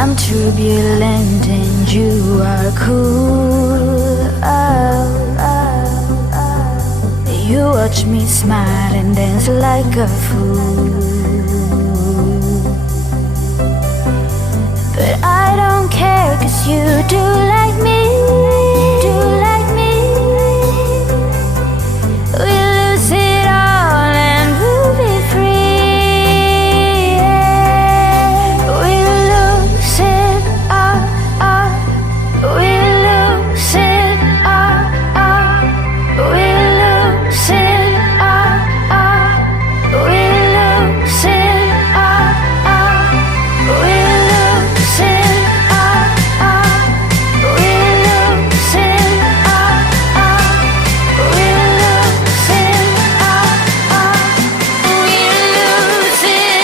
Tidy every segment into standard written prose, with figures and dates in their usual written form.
I'm turbulent and you are cool. You watch me smile and dance like a fool. But I don't care, 'cause you do like me. Do like me. We lose it all and we'll be free. We lose it all, all. We lose it all, all. We lose it all, all. We lose it all, all. We lose it all, all. We lose it all, all. We lose it all, all. We lose it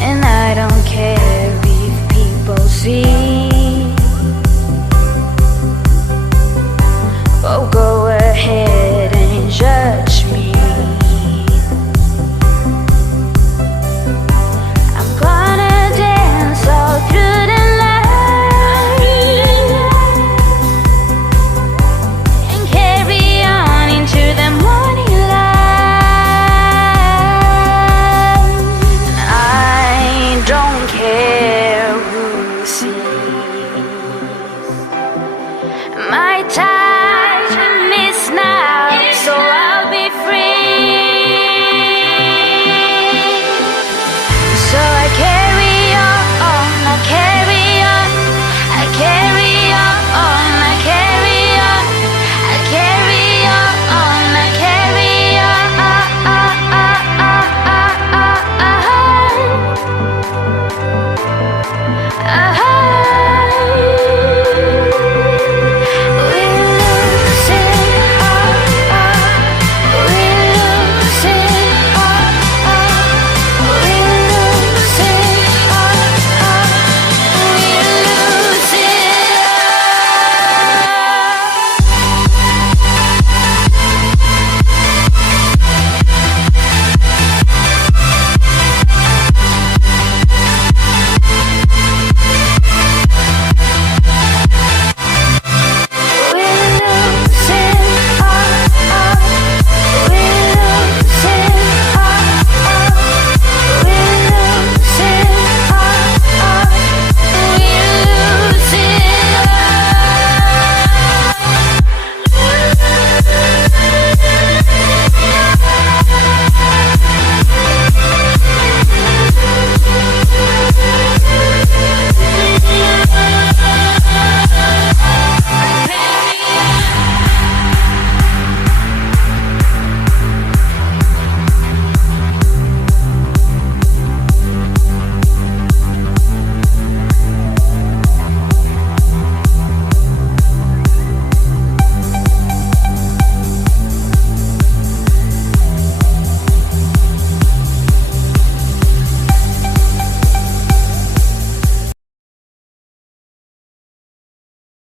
and I don't care if people see. Oh, go ahead and judge me. I'm gonna dance all through the night and carry on into the morning light. I don't care